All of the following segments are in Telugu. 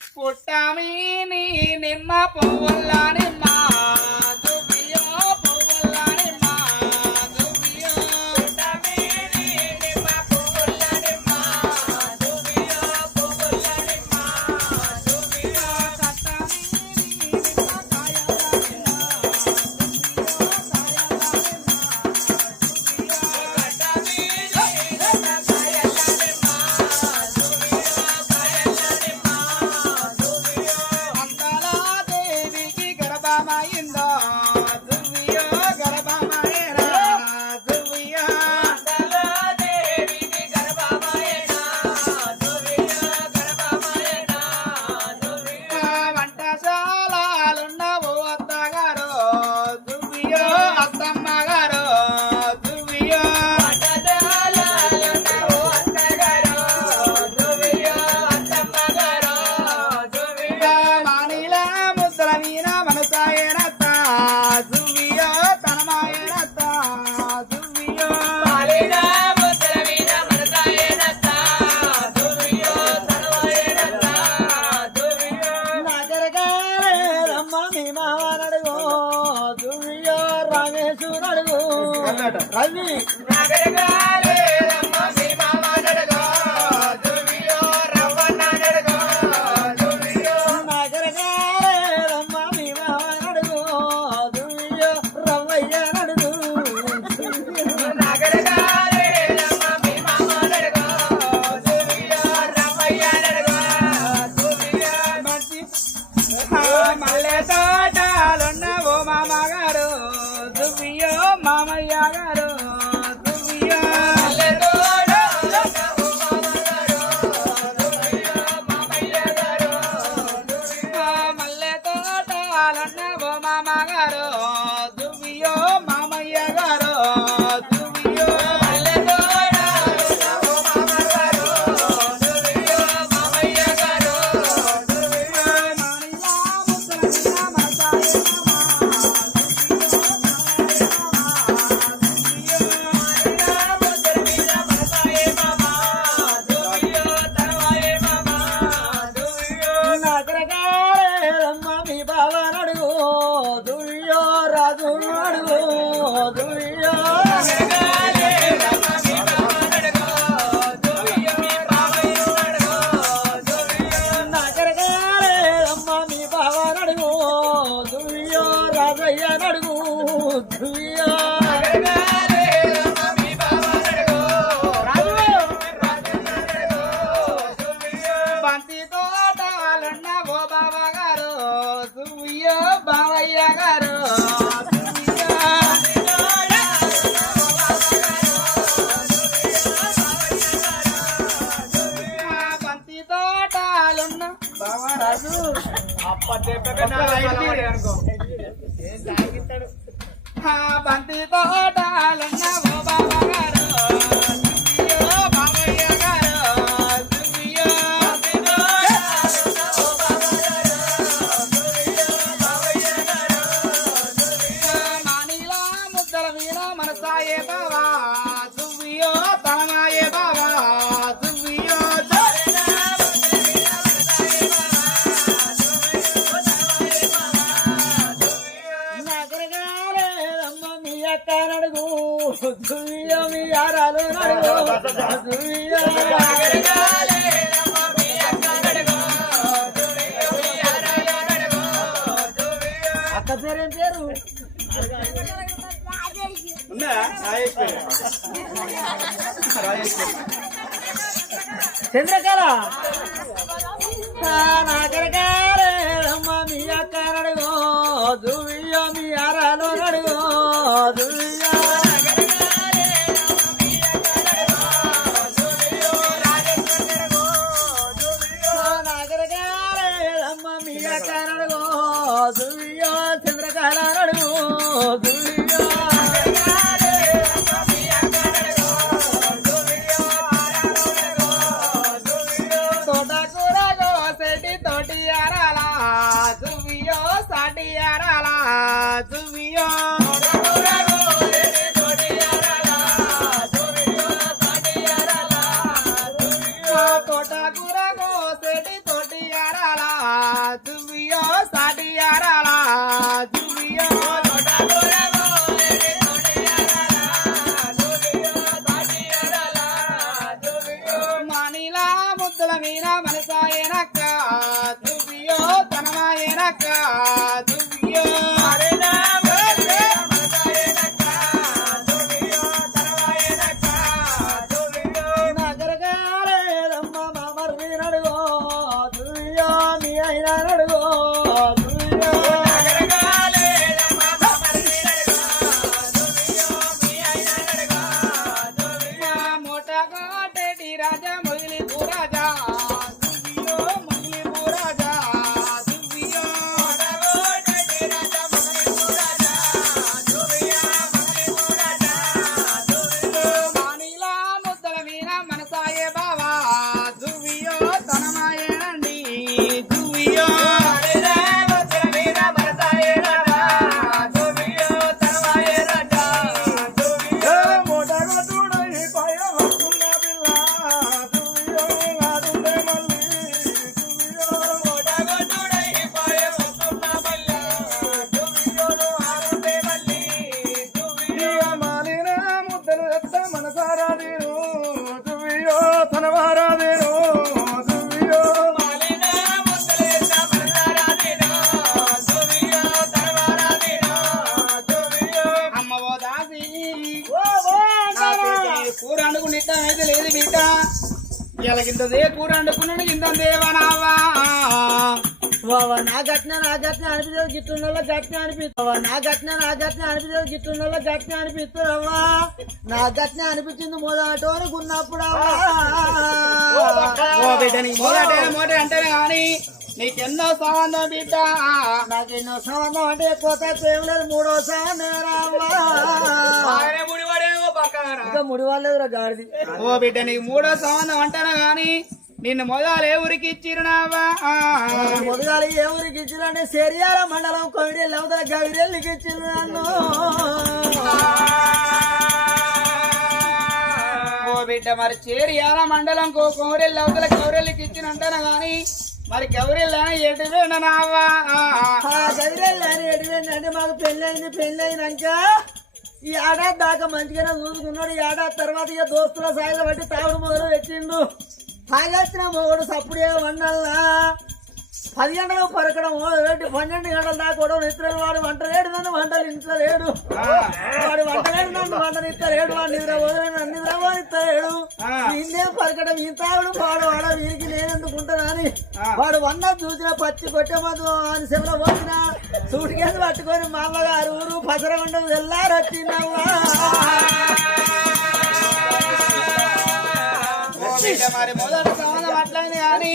పుట్టమీ నిమ్మ పువ్వుల్లా నిమ్మ 来 బంతి తోట అక్క పేరేం పేరు చంద్రకళ నాగరకారే రమ్మ మీ అరలో నడుగో దువ్యా Radha ఎలాగింతదే కూర వండుకున్నాడు ఇంత దేవనావా బావా నా గట్న నా గట్న అనిపించదు గిట్టున్నలో గట్న అనిపిస్తావా నా గట్న నా గట్న అనిపించదు గిట్టున్నలో గట్న అనిపిస్తావా నా గట్న అనిపించింది మొదట అనుకున్నప్పుడు మొదట అంటేనే కానీ నీకెన్నో సంబంధం బిడ్డ. నాకు ఎన్నో సంబంధం అంటే పెద్ద ఏం లేదు మూడో సంబంధం రావా ఇంకా ముడి వాళ్ళేదురా గాడిది. ఓ బిడ్డ నీకు మూడో సంబంధం అంటాను కానీ నిన్ను మొదలు ఏ ఊరికి ఇచ్చిరునావా మొదగాలి ఏ ఊరికి ఇచ్చిరంటే శరియాల మండలం కొవిడేళ్ళు అవుతా గవిరెల్లికి ఇచ్చింది నన్ను. ఓ బిడ్డ మరి చేరియాల మండలం కో కౌరెల్లి అవతల కౌరెల్లికి ఇచ్చినంటాను కానీ మరి కౌరెల్లి ఎటు నావా ఆ గవిరెల్లి అని ఎడిపోయింది అంటే మాకు పెళ్ళయింది పెళ్ళయినాక ఈ ఏడాది దాకా మంచిగానే చూసుకున్నాడు. ఈ ఏడాది తర్వాత ఇక దోస్తుల సాయిలు బట్టి తాగుడు మొదలు పెట్టిండు. తాగేసిన మొగుడు సప్పుడు వండల్లా పది గంటలకు పరకడం పన్నెండు గంటల దాకా కూడా నిద్ర వాడు వంట లేడు నన్ను వంటలు ఇంటలేడు వాడు వంట లేడు నన్ను వంటలు ఇస్తలేడు వాడు నిద్ర పోదు నన్ను నిద్ర పోనిస్తలేడు. నిన్నే పరకడం ఈ తాగుడు వాడు వాడ వీరికి నేనెందుకుంటానని వాడు వంద చూసిన పచ్చి కొట్టే మందు అని సెవలో పోసిన సూటికేసి పట్టుకొని మా అమ్మగారు ఊరు పసరగొండ బిడ్డ మరి మొదటి సంబంధం అట్లయింది కానీ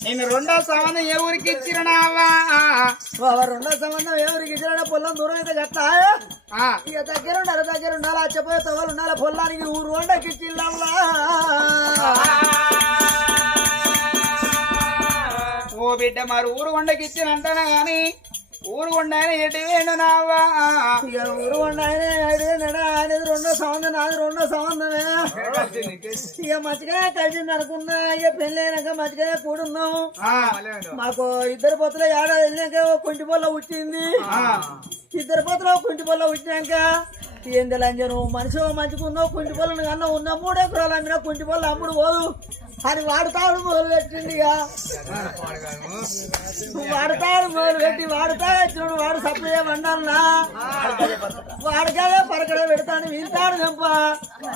నిన్ను రెండో సంబంధం ఏ ఊరికి ఇచ్చిరునావా రెండో సంబంధం ఎవరికి ఇచ్చిన పొలం దూరం అయితే ఆ, ఇక దగ్గర ఉండాలి దగ్గర ఉండాలి అచ్చపోయే తవ్వలు ఉండాలి పొలానికి ఊరు వండకి ఇచ్చిల్లవ్వా ఓ బిడ్డ మరి ఊరు కొండకి ఇచ్చినంటాను కానీ ఊరు కొండ ఎటు వేణునావా ఇక ఊరు అనేది రెండో సంబంధం నాది రెండో సంబంధమే ఇక మచ్చిగా కలిసింది అనుకున్నా ఇక పెళ్ళి అయినాక మచ్చిగా కూడున్నాము ఆ, మాకు ఇద్దరు పొత్తుల ఏడాది వెళ్ళాక కుంటి పొల్ల ఆ, ఇద్దరు పొత్తులు కుంటి పొల్ల పుట్టినాక ఏం తెలియదు నువ్వు మనిషి మంచుకున్నావు కుంటి పొలను కన్నా ఉన్న మూడు ఎకరాలు అమ్మినా కుంటి పొల్ల అమ్ముడు పోదు. అని వాడతాడు మొదలు పెట్టింది ఇక వాడతాడు మొదలు పెట్టి వాడతాడే చూడు వాడు సప్లై వండన్నా వాడకాడే పరకడ పెడతాను వింటాడు చంప.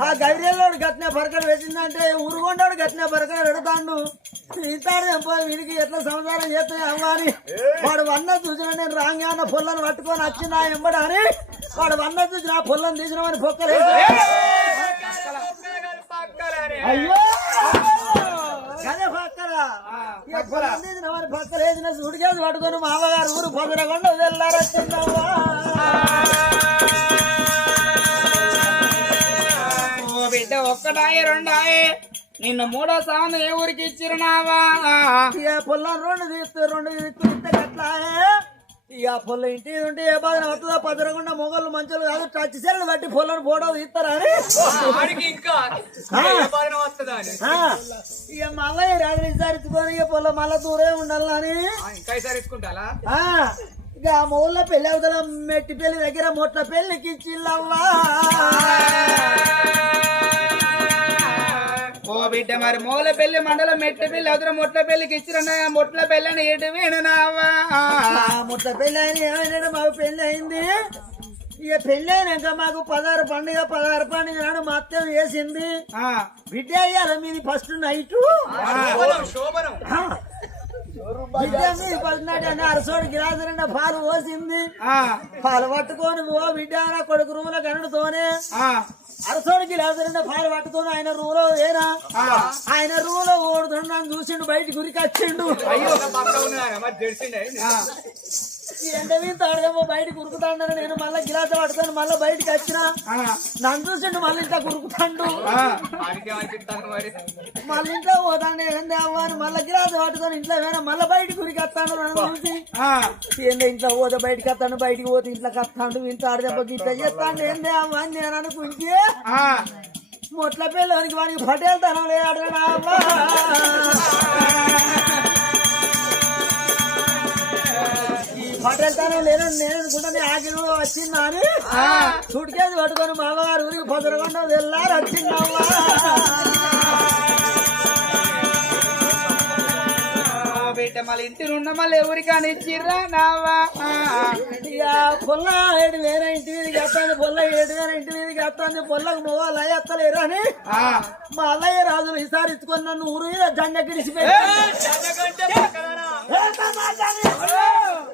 ఆ గైరేలోడు గట్టిన పరకడ పెట్టిందంటే ఊరుగొండోడు గట్టిన పరకడ పెడతాడు. వింటాడు చంప వీడికి ఎట్లా సంసారం చేస్తాయి అవ్వాలి వాడు వంద చూసిన నేను రాంగాన పొల్లను పట్టుకొని వచ్చినా ఎంబడని వాడు వంద చూసిన ఆ పొల్లను తీసినామని పొక్కలేదు అయ్యో గదే పక్కన ఇక పొలం తీసినామని పక్కన వేసిన సుడికేసి పట్టుకొని మామగారు ఊరు పొదరకుండా వెళ్ళారొచ్చిందవ్వా ఓ బిడ్డ ఒక్కటాయే రెండాయే నిన్ను మూడో సంబంధం ఏ ఊరికి ఇచ్చిరునావా ఇక పొలం రెండు తీస్తే రెండు తీస్తే అట్లా ఇక పొలం ఇంటి ఉంటే ఏ బాధ వస్తుందో పదరకుండా మొగలు మంచులు కాదు. టచ్ సెల్లు బట్టి పొలం ఫోటో తీస్తారా అని. ఇక మళ్ళీ రాత్రి సరిచుకొని ఇక పొలం మళ్ళీ దూరం ఉండాలని ఇంకా ఆ, ఇక ఆ మొగల్లో పెళ్ళి అవతల మెట్టి పెళ్ళి దగ్గర మొట్ల పెళ్ళికి ఇచ్చిల్లవ్వా. ఓ బిడ్డ మరి మూలపల్లి మండలం మెట్టపల్లి అవతల మొట్లపల్లికి ఇచ్చిన మొట్ల పెళ్ళని ఎటు విననావా? ఆ ముట్ట పెళ్ళి అయిన ఏమైనా మాకు పెళ్ళి అయింది ఇక పెళ్ళి అయినాక మాకు పదహారు పండుగ పదహారు పండుగ నాడు మా అత్త వేసింది ఆ, బిడ్డ అయ్యారు మీది ఫస్ట్ నైట్ నైట్ అని అరసోడు గిలాసు నిండా పాలు పోసింది. పాలు పట్టుకొని ఓ బిడ్డ నా కొడుకు రూముల కనుడుతోనే. అరసోడు గిలాసు నిండా పాలు పట్టుకొని ఆయన రూలో వేరా. ఆయన రూలో ఓడుతున్నాను చూసిండు బయట గురికి వచ్చిండు. మీద తాడేమో బయటకు ఉరుకుతాడు నేను మళ్ళీ గిలాస పట్టుకొని మళ్ళీ బయటకు వచ్చిన. నన్ను చూసిండు మళ్ళీ ఇంట్లో ఉరుకుతాడు. మళ్ళీ ఇంట్లో పోతాను ఏంది అవ్వ అని మళ్ళీ గిలాస పట్టుకొని ఇంట్లో వేరే మళ్ళీ బయటకు ఉరికి వస్తాను నన్ను చూసి. ఏంది ఇంట్లో పోతే బయటకు వస్తాను బయటికి పోతే ఇంట్లోకి వస్తాడు ఇంట్లో ఆడదెబ్బకి ఇట్లా చేస్తాను ఏంది అవ్వ అని నేను అనుకుంటే. మొట్ల పిల్లలకి వానికి పటేల్ తనం లేడు ఈ పటేల్ తనం లేను నేను అనుకుంటాను ఆకిలో వచ్చిందా అని? సుడికేసి పట్టుకొని మా అమ్మగారు ఊరికి పదకొండ వెళ్ళారు వచ్చిందమ్మా బిడ్డ మళ్ళీ ఇంటి నుండి మళ్ళీ ఎవరికని ఇచ్చిర్రా నావా? ఇక పొల్ల ఏడు వేరే ఇంటి మీదకి వస్తాను పొల్ల ఏడు వేరే ఇంటి మీదకి వస్తాను పొల్లకు మొగలు అయ్యి వస్తలేరు అని. మా అల్లయ్య రాజులు ఈసారి ఇచ్చుకొని నన్ను ఊరు మీద జెండ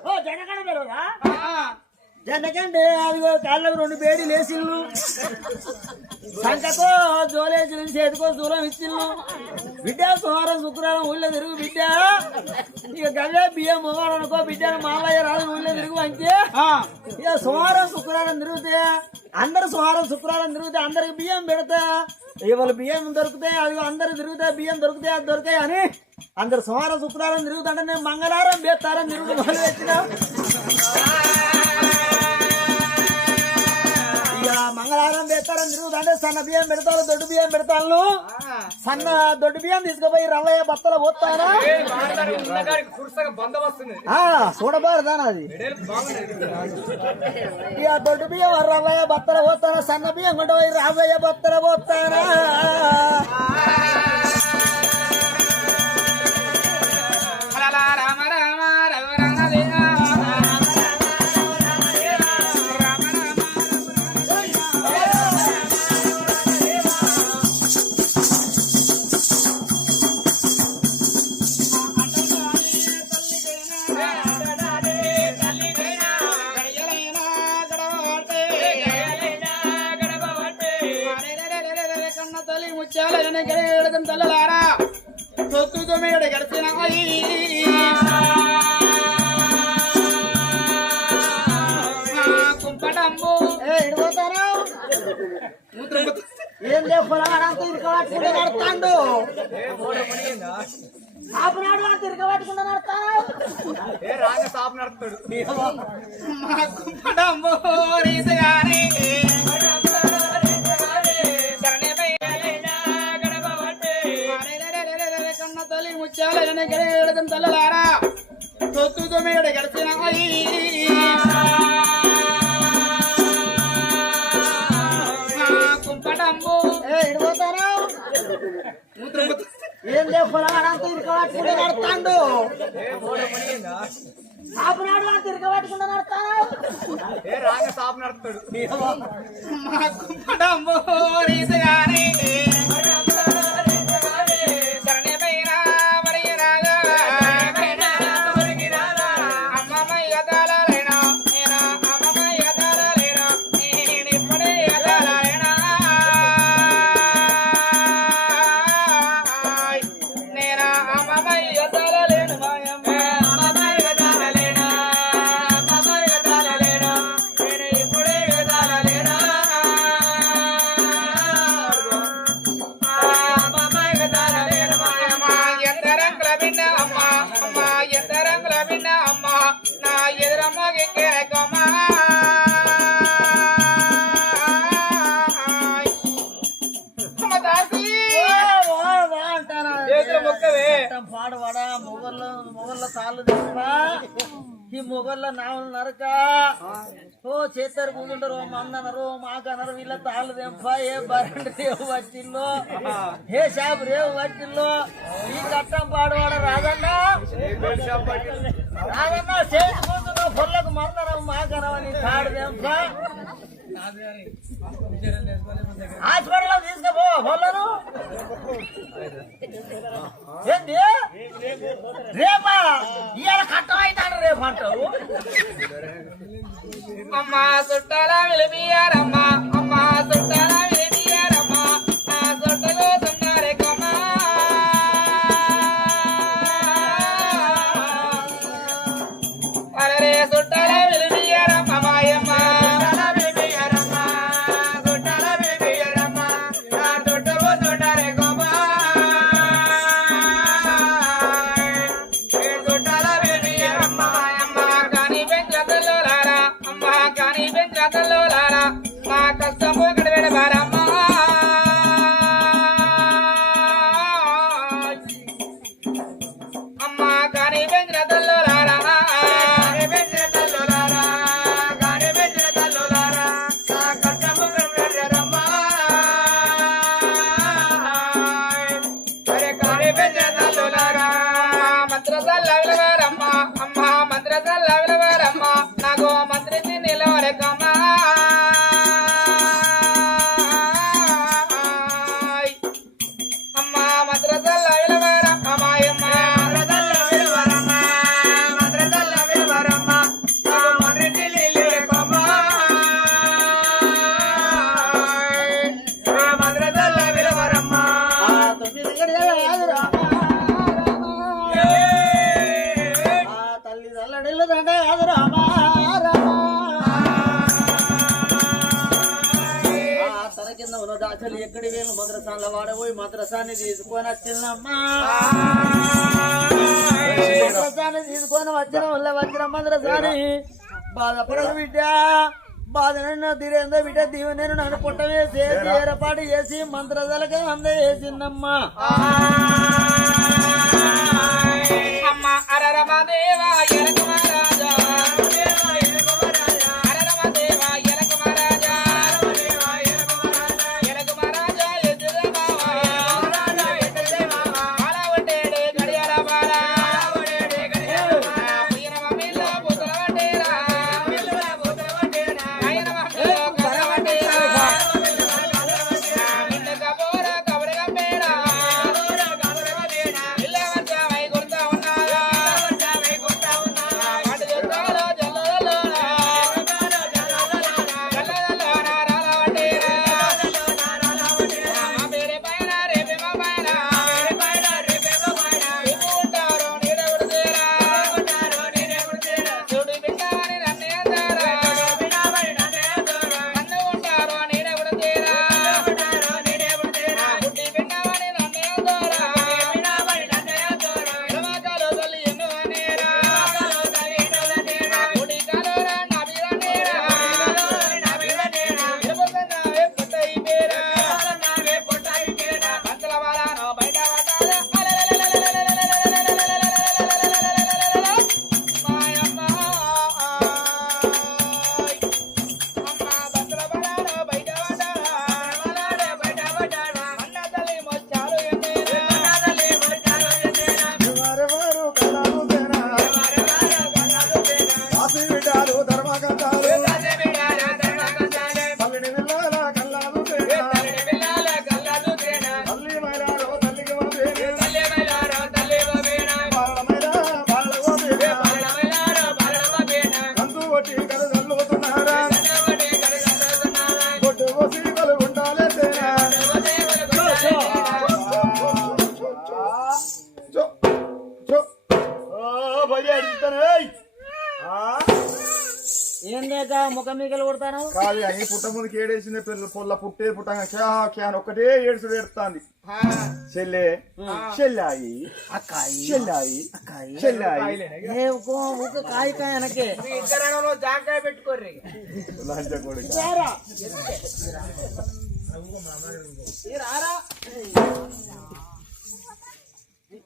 గిడిచి ఆ, జనకంటే అదిగో కాళ్ళకు రెండు బేడి లేచిళ్ళు. సంకతో జోలేసి చేతికో దూరం ఇచ్చిళ్ళు. బిడ్డ సోమవారం శుక్రవారం ఊళ్ళో తిరుగు బిడ్డ. ఇక గవ్వే బియ్యం మొగాడు అనుకో బిడ్డ మామయ్య రాజు ఊళ్ళో తిరుగు అంటే. ఇక సోమవారం శుక్రవారం తిరిగితే అందరు సోమవారం శుక్రవారం తిరిగితే అందరికి బియ్యం పెడతా. ఇవాళ బియ్యం దొరుకుతాయి అది అందరు తిరుగుతాయి బియ్యం దొరుకుతాయి అది దొరికాయి అని అందరు సోమవారం శుక్రవారం తిరుగుతుంటే నేను మంగళవారం బేస్తారం తిరుగుతూ మొదలు పెట్టినా మంగళవారం బేస్తారం తిరుగుతుంటే సన్న బియ్యం పెడతారు దొడ్డు బియ్యం పెడతాను సన్న దొడ్డు బియ్యం తీసుకుపోయి రవ్వయ్య బత్తలు పోతారా చూడబారదా అది. ఇక దొడ్డు బియ్యం రవ్వయ్య బత్తలు పోతారా సన్న బియ్యం కొంట పోయి రవయ్య బత్తలు పోతారా ఏం చెప్పాలంతా ఇరకబట్టుకుంటే నడుతాడు ఆపనాడు అంత ఇరకబట్టుకుంటే తల్లి గడియడదం తల్లలారా? సొత్తుతో మీద గడిచిన ఏం చెప్పాలంతా ఇరకబట్టుకుంటే నడుతాడు? ఆపనాడు అంత ఇరకబట్టుకుంటే నడుతాను మా కుంపటంబు రీసగానే. శరణమైన వల్ల నావలు నరక? ఓ చేస్తారు కూర్చుంటారు ఓ మందనరు ఓ మాకనరు వీళ్ళ తాళ్ళు తెంప ఏ బరండి రేవు వచ్చిల్లో ఏ షాప్ రేవు వచ్చిల్లో ఈ కట్టం పాడువాడ రాదన్నా రాదన్నా గొల్లకు మరణరం మాకరమని తాడుదేంపా హాస్పిటల్ తీసుకపో బొల్లను ఏంది? రేపా? ఇవాళ కట్టం అవుతాడు రేపు అంటావు? అమ్మా చుట్టాలా విలుమియారమ్మా అమ్మా చుట్టాల తీసుకొని వచ్చిన ఉల్ల వచ్చిన మందరసారి. బాధపడదు బిడ్డ. బాధ నన్ను తీరేందో బిడ్డ. దీవి నేను నన్ను పుట్ట వేసేసి ఏర్పాటు చేసి మంత్రజలకే అందజేసిందమ్మా. అమ్మ అరరమ దేవా ఇంతకుముందుకి ఏడేసిన పొల్ల పుట్టే పుట్టంగా క్యా క్యా ఒకటే ఏడుసుడు ఏడుస్తాంది. చెల్లాయి చెల్లాయి చెల్లాయి. కాయ కాయ అనకే పెట్టుకోర్రి. లంచ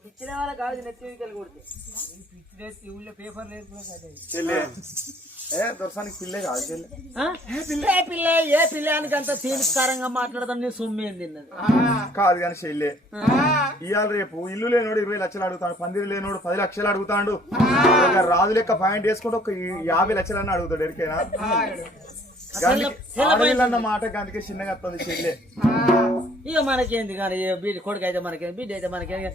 పిచ్చిన వాళ్ళ కాదు నెత్తి కొడితే. పేపర్ ఏ పిల్లే కాదు? ఏ పిల్ల? అంత కాదు కానీ చెల్లె. ఇవాళ రేపు ఇల్లు లేనోడు ఇరవై లక్షలు అడుగుతాడు పందిరి లేనోడు పది లక్షలు అడుగుతాడు. ఒక రాజు లెక్క పాయింట్ వేసుకుంటే ఒక యాభై లక్షలు అన్న అడుగుతాడు ఎరికేనా? అన్న మాట అందుకే చిన్నగా వస్తుంది చెల్లె. ఇక మనకేంది కానీ కొడుకు అయితే మనకేంది బిడ్డ అయితే మనకేంది